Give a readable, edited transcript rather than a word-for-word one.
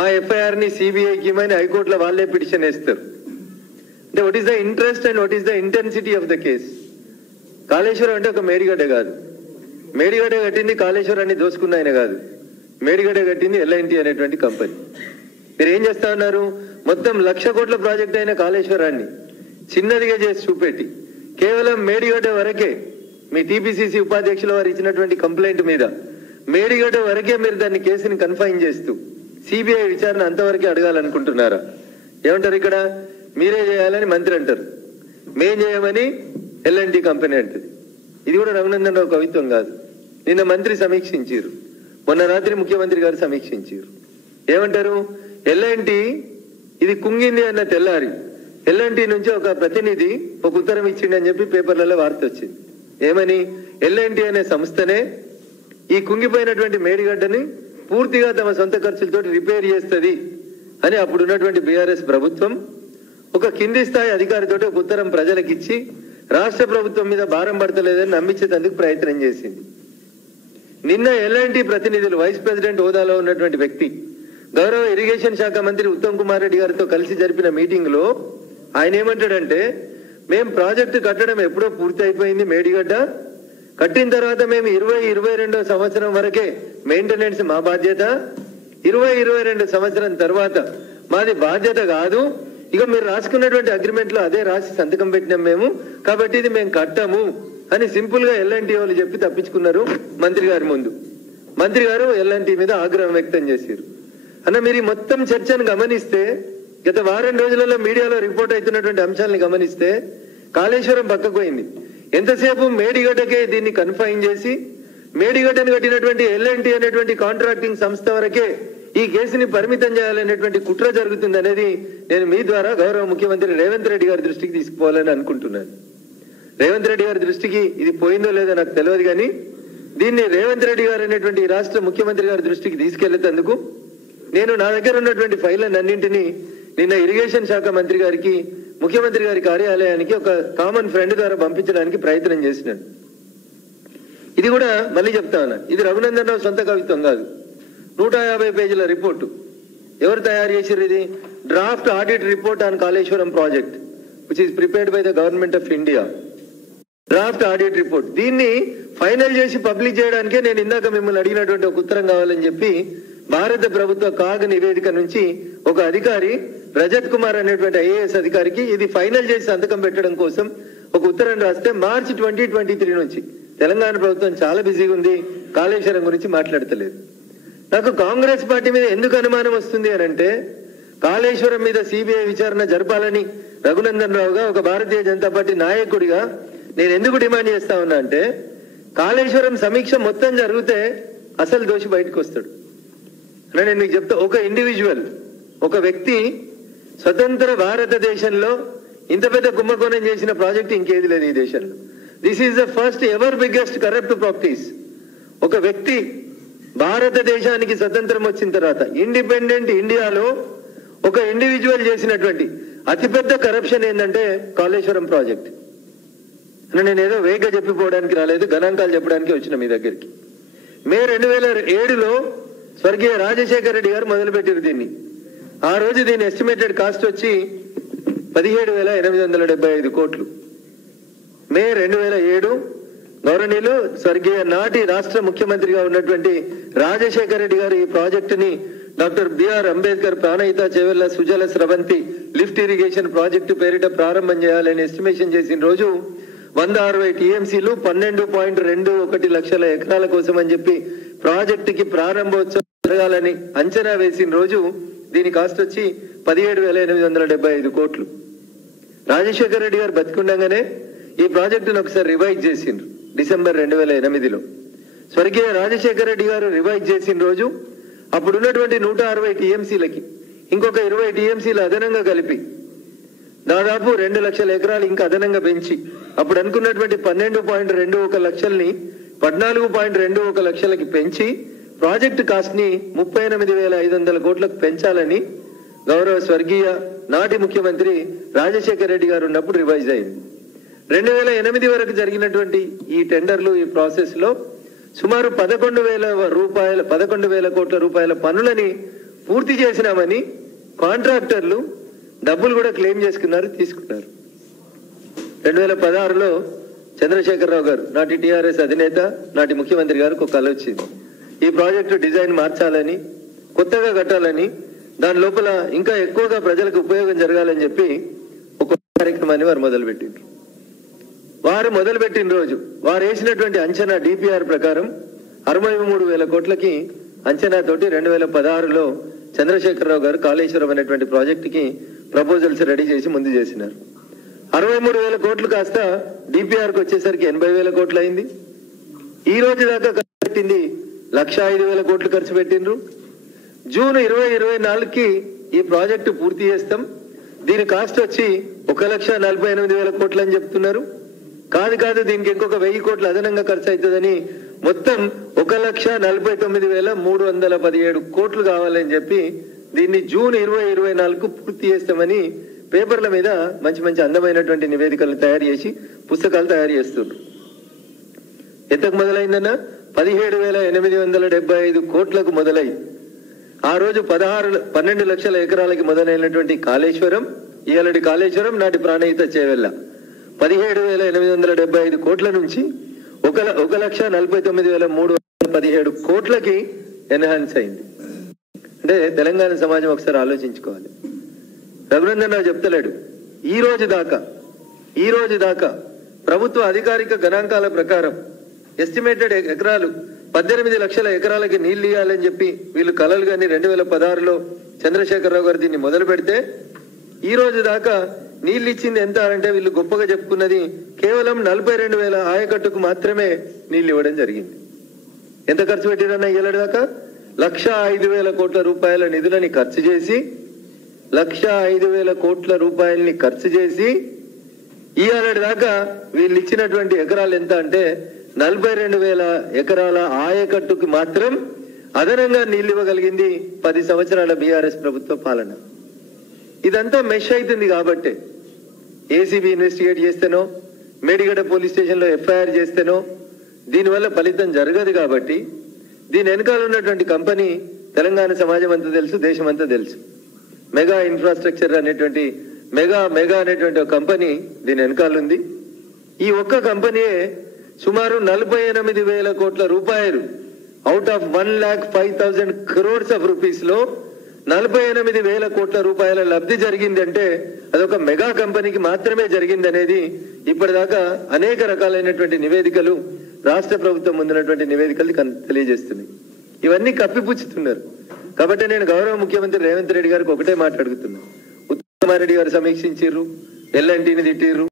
ఆ ఎఫ్ఐఆర్ని సిబిఐకి ఇవ్వమని హైకోర్టులో వాళ్ళే పిటిషన్ వేస్తారు. అంటే what is the interest and what is the intensity of the case? Kaleshwaram అంటే ఒక మేడిగడ్డ కాదు. మేడిగడ్డ కట్టింది కాళేశ్వరాన్ని దోసుకున్న ఆయన కాదు. మేడిగడ్డ కట్టింది ఎల్ఐన్టీ అనేటువంటి కంపెనీ. మీరు ఏం చేస్తా ఉన్నారు? మొత్తం 1,00,000 కోట్ల ప్రాజెక్ట్ అయిన కాళేశ్వరాన్ని చిన్నదిగా చేసి చూపెట్టి కేవలం మేడిగడ్డ వరకే మీ టీపీసీసీ ఉపాధ్యక్షుల వారు ఇచ్చినటువంటి కంప్లైంట్ మీద మేడిగడ్డ వరకే మీరు దాన్ని కేసుని కన్ఫైన్ చేస్తూ సిబిఐ విచారణ అంతవరకే అడగాలనుకుంటున్నారా? ఏమంటారు? ఇక్కడ మీరే చేయాలని మంత్రి అంటారు, మేం చేయమని ఎల్ఎన్టీ కంపెనీ అంటది. ఇది కూడా రఘునందన్ రావు కవిత్వం కాదు. నిన్న మంత్రి సమీక్షించారు, మొన్న రాత్రి ముఖ్యమంత్రి గారు సమీక్షించారు. ఏమంటారు? ఎల్ఎన్టీ ఇది కుంగింది అన్న తెల్లారి ఎల్ఎన్టీ నుంచి ఒక ప్రతినిధి ఒక ఉత్తరం ఇచ్చిండి అని చెప్పి పేపర్లలో వార్త వచ్చింది. ఏమని? ఎల్ఎన్టీ అనే సంస్థనే ఈ కుంగిపోయినటువంటి మేడిగడ్డని పూర్తిగా తమ సొంత ఖర్చులతో రిపేర్ చేస్తుంది అని అప్పుడున్నటువంటి బీఆర్ఎస్ ప్రభుత్వం ఒక కింది స్థాయి అధికారితో ఒక ఉత్తరం ప్రజలకు ఇచ్చి రాష్ట్ర ప్రభుత్వం మీద భారం పడతలేదని నమ్మించేందుకు ప్రయత్నం చేసింది. నిన్న ఎల్ఎన్టీ ప్రతినిధులు వైస్ ప్రెసిడెంట్ హోదాలో ఉన్నటువంటి వ్యక్తి గౌరవ ఇరిగేషన్ శాఖ మంత్రి ఉత్తమ్ కుమార్ రెడ్డి గారితో కలిసి జరిపిన మీటింగ్ లో ఆయన ఏమంటాడంటే, మేము ప్రాజెక్టు కట్టడం ఎప్పుడో పూర్తి అయిపోయింది, మేడిగడ్డ కట్టిన తర్వాత మేము 2022 సంవత్సరం వరకే మెయింటెనెన్స్ మా బాధ్యత, 2022 సంవత్సరం తర్వాత మాది బాధ్యత కాదు, ఇక మీరు రాసుకున్నటువంటి అగ్రిమెంట్ లో అదే రాసి సంతకం పెట్టినాం మేము, కాబట్టి ఇది మేము కట్టము అని సింపుల్ గా ఎల్ఎన్టీ వాళ్ళు చెప్పి తప్పించుకున్నారు మంత్రి గారి ముందు. మంత్రి గారు ఎల్ఎన్టీ మీద ఆగ్రహం వ్యక్తం చేశారు. అన్న మీరు ఈ మొత్తం చర్చను గమనిస్తే, గత వారం రోజులలో మీడియాలో రిపోర్ట్ అవుతున్నటువంటి అంశాలను గమనిస్తే కాళేశ్వరం పక్కకు పోయింది. ఎంతసేపు మేడిగడ్డకే దీన్ని కన్ఫైన్ చేసి మేడిగడ్డను కట్టినటువంటి ఎల్ఎన్టీ అనేటువంటి కాంట్రాక్టింగ్ సంస్థ వరకే ఈ కేసుని పరిమితం చేయాలనేటువంటి కుట్ర జరుగుతుంది అనేది నేను మీ ద్వారా గౌరవ ముఖ్యమంత్రి రేవంత్ రెడ్డి గారి దృష్టికి తీసుకుపోవాలని అనుకుంటున్నాను. రేవంత్ రెడ్డి గారి దృష్టికి ఇది పోయిందో లేదో నాకు తెలియదు, కానీ దీన్ని రేవంత్ రెడ్డి గారు అనేటువంటి రాష్ట్ర ముఖ్యమంత్రి గారి దృష్టికి తీసుకెళ్లేందుకు నేను నా దగ్గర ఉన్నటువంటి ఫైళ్ళని అన్నింటినీ నిన్న ఇరిగేషన్ శాఖ మంత్రి గారికి, ముఖ్యమంత్రి గారి కార్యాలయానికి ఒక కామన్ ఫ్రెండ్ ద్వారా పంపించడానికి ప్రయత్నం చేసినాను. ఇది కూడా మళ్ళీ చెప్తా ఉన్నా, ఇది రఘునందన్ రావు సొంత కవిత్వం కాదు. 150 పేజీల రిపోర్టు. ఎవరు తయారు చేశారు? ఇది draft audit report on Kaleshwaram project which is prepared by the government of India. Draft audit report. దీన్ని ఫైనల్ చేసి పబ్లిష్ చేయడానికే నేను ఇందాక మిమ్మల్ని అడిగినటువంటి ఒక ఉత్తరం కావాలని చెప్పి భారత ప్రభుత్వ కాగ్ నివేదిక నుంచి ఒక అధికారి రజత్ కుమార్ అనేటువంటి ఐఏఎస్ అధికారికి ఇది ఫైనల్ చేసి సంతకం పెట్టడం కోసం ఒక ఉత్తరం రాస్తే మార్చి 2023 నుంచి తెలంగాణ ప్రభుత్వం చాలా బిజీగా ఉంది, కాళేశ్వరం గురించి మాట్లాడతలేదు. నాకు కాంగ్రెస్ పార్టీ మీద ఎందుకు అనుమానం వస్తుంది అని అంటే, కాళేశ్వరం మీద సిబిఐ విచారణ జరపాలని రఘునందన్ రావుగా ఒక భారతీయ జనతా పార్టీ నాయకుడిగా నేను ఎందుకు డిమాండ్ చేస్తా ఉన్నా అంటే, కాళేశ్వరం సమీక్ష మొత్తం జరిగితే అసలు దోషి బయటకు వస్తాడు. నేను మీకు చెప్తా, ఒక ఇండివిజువల్, ఒక వ్యక్తి స్వతంత్ర భారతదేశంలో ఇంత పెద్ద కుంభకోణం చేసిన ప్రాజెక్ట్ ఇంకేది లేదు ఈ దేశంలో. This is the first ever biggest corrupt practice. ఒక వ్యక్తి భారతదేశానికి స్వతంత్రం వచ్చిన తర్వాత ఇండిపెండెంట్ ఇండియాలో ఒక ఇండివిజువల్ చేసినటువంటి అతిపెద్ద కరప్షన్ ఏంటంటే కాళేశ్వరం ప్రాజెక్ట్. నేను ఏదో వేగంగా చెప్పిపోవడానికి రాలేదు, గణాంకాలు చెప్పడానికి వచ్చిన మీ దగ్గరికి. మే 2007లో స్వర్గీయ రాజశేఖర రెడ్డి గారు మొదలుపెట్టారు దీన్ని. ఆ రోజు దీని ఎస్టిమేటెడ్ కాస్ట్ వచ్చి 17,875 కోట్లు. మే 2007 గౌరవనీయులు స్వర్గీయ నాటి రాష్ట్ర ముఖ్యమంత్రిగా ఉన్నటువంటి రాజశేఖర రెడ్డి గారు ఈ ప్రాజెక్టుని doctor BR Ambedkar Pranahita Chevella Sujala Sravanthi lift irrigation project పేరిట ప్రారంభం చేయాలని ఎస్టిమేషన్ చేసిన రోజు 160 టీఎంసీలు 12.21 లక్షల ఎకరాల కోసం అని చెప్పి ప్రాజెక్టుకి ప్రారంభోత్సవం జరగాలని అంచనా వేసిన రోజు దీని కాస్ట్ వచ్చి 17,875 కోట్లు. రాజశేఖర రెడ్డి గారు బతికుండగానే ఈ ప్రాజెక్టును ఒకసారి రివైజ్ చేసిండ్రు డిసెంబర్ 2008లో. స్వర్గీయ రాజశేఖర రెడ్డి గారు రివైజ్ చేసిన రోజు అప్పుడున్నటువంటి 160 టీఎంసీలకి ఇంకొక 20 టీఎంసీలు అదనంగా కలిపి దాదాపు 2 లక్షల ఎకరాలు ఇంకా అదనంగా పెంచి అప్పుడు అనుకున్నటువంటి 12.21 లక్షల్ని 14.21 లక్షలకి పెంచి ప్రాజెక్టు కాస్ట్ ని 38,500 కోట్లకు పెంచాలని గౌరవ స్వర్గీయ నాటి ముఖ్యమంత్రి రాజశేఖర రెడ్డి గారు ఉన్నప్పుడు రివైజ్ అయింది. 2008 వరకు జరిగినటువంటి ఈ టెండర్లు, ఈ ప్రాసెస్ లో సుమారు 11,000 కోట్ల రూపాయల పనులని పూర్తి చేసినామని కాంట్రాక్టర్లు డబ్బులు కూడా క్లెయిమ్ చేసుకున్నారు, తీసుకున్నారు. 2016లో చంద్రశేఖరరావు గారు, నాటి టీఆర్ఎస్ అధినేత, నాటి ముఖ్యమంత్రి గారికి ఒక కల వచ్చింది. ఈ ప్రాజెక్టు డిజైన్ మార్చాలని, కొత్తగా కట్టాలని, దాని లోపల ఇంకా ఎక్కువగా ప్రజలకు ఉపయోగం జరగాలని చెప్పి ఒక కార్యక్రమాన్ని వారు మొదలుపెట్టిండ్రు. వారు మొదలుపెట్టిన రోజు వారు వేసినటువంటి అంచనా డిపిఆర్ ప్రకారం 63,000 కోట్లకి అంచనాతోటి 2016లో చంద్రశేఖరరావు గారు కాళేశ్వరం అనేటువంటి ప్రాజెక్టుకి ప్రపోజల్స్ రెడీ చేసి ముందు చేసినారు. 63,000 కోట్లు కాస్త డిపిఆర్కి వచ్చేసరికి 80,000 కోట్లు అయింది. ఈ రోజు దాకా ఖర్చు పెట్టింది 105,000 కోట్లు ఖర్చు పెట్టిండ్రు. జూన్ 2024కి ఈ ప్రాజెక్టు పూర్తి చేస్తాం. దీని కాస్ట్ వచ్చి 1,48,000 కోట్లు అని చెప్తున్నారు. కాదు, దీనికి ఇంకొక 1,000 కోట్లు అదనంగా ఖర్చు అవుతుందని మొత్తం 1,49,317 కోట్లు కావాలని చెప్పి దీన్ని జూన్ 2024కు పూర్తి చేస్తామని పేపర్ల మీద మంచి మంచి అందమైనటువంటి నివేదికలు తయారు చేసి పుస్తకాలు తయారు చేస్తున్నారు. ఎంతకు మొదలైందన్న 17,875 కోట్లకు మొదలై ఆ రోజు 12 లక్షల ఎకరాలకి మొదలైనటువంటి కాళేశ్వరం, ఇయాలటి కాళేశ్వరం, నాటి ప్రాణహిత చేవెళ్ళ 17,875 కోట్ల నుంచి 1,49,317 కోట్లకి ఎన్హాన్స్ అయింది. అంటే తెలంగాణ సమాజం ఒకసారి ఆలోచించుకోవాలి. రఘునందన్ రావు చెప్తలేడు, ఈ రోజు దాకా ప్రభుత్వ అధికారిక గణాంకాల ప్రకారం ఎస్టిమేటెడ్ ఎకరాలు 18 లక్షల ఎకరాలకి నీళ్లు ఇవ్వాలని చెప్పి వీళ్ళు కలలు కానీ 2016లో చంద్రశేఖరరావు గారు దీన్ని మొదలు పెడితే ఈ రోజు దాకా నీళ్లు ఇచ్చింది ఎంత అంటే వీళ్ళు గొప్పగా చెప్పుకున్నది కేవలం 42,000 ఆయకట్టుకు మాత్రమే నీళ్లు ఇవ్వడం జరిగింది. ఎంత ఖర్చు పెట్టిరన్నా ఇయ్యలేడు దాకా 1,05,000 కోట్ల రూపాయల నిధులని ఖర్చు చేసి 1,05,000 కోట్ల రూపాయలని ఖర్చు చేసి ఇయ్యాలటి దాకా వీళ్ళు ఇచ్చినటువంటి ఎకరాలు ఎంత అంటే 42,000 ఎకరాల ఆయకట్టుకు మాత్రం అదనంగా నీళ్లు ఇవ్వగలిగింది 10 సంవత్సరాల బీఆర్ఎస్ ప్రభుత్వ పాలన. ఇదంతా మెష్ అవుతుంది కాబట్టి ఏసీబీ ఇన్వెస్టిగేట్ చేస్తేనో, మేడిగడ్డ పోలీస్ స్టేషన్లో ఎఫ్ఐఆర్ చేస్తేనో దీనివల్ల ఫలితం జరగదు. కాబట్టి దీని వెనకాల ఉన్నటువంటి కంపెనీ తెలంగాణ సమాజం అంతా తెలుసు, దేశం అంతా తెలుసు. మెగా ఇన్ఫ్రాస్ట్రక్చర్ అనేటువంటి మెగా అనేటువంటి ఒక కంపెనీ దీని వెనకాల ఉంది. ఈ ఒక్క కంపెనీయే సుమారు 48,000 కోట్ల రూపాయలు out of 1,05,000 crores of rupees లో 48,000 కోట్ల రూపాయల లబ్ధి జరిగింది. అంటే అదొక మెగా కంపెనీకి మాత్రమే జరిగింది అనేది ఇప్పటిదాకా అనేక రకాలైనటువంటి నివేదికలు, రాష్ట్ర ప్రభుత్వం ముందున్నటువంటి నివేదికలు తెలియజేస్తున్నాయి. ఇవన్నీ కప్పిపుచ్చుతున్నారు. కాబట్టి నేను గౌరవ ముఖ్యమంత్రి రేవంత్ రెడ్డి గారికి ఒకటే మాట్లాడుతున్నా. ఉత్తమ్ కుమార్ రెడ్డి గారు సమీక్షించారు, ఎల్ఎన్టీని తిట్టిర్రు,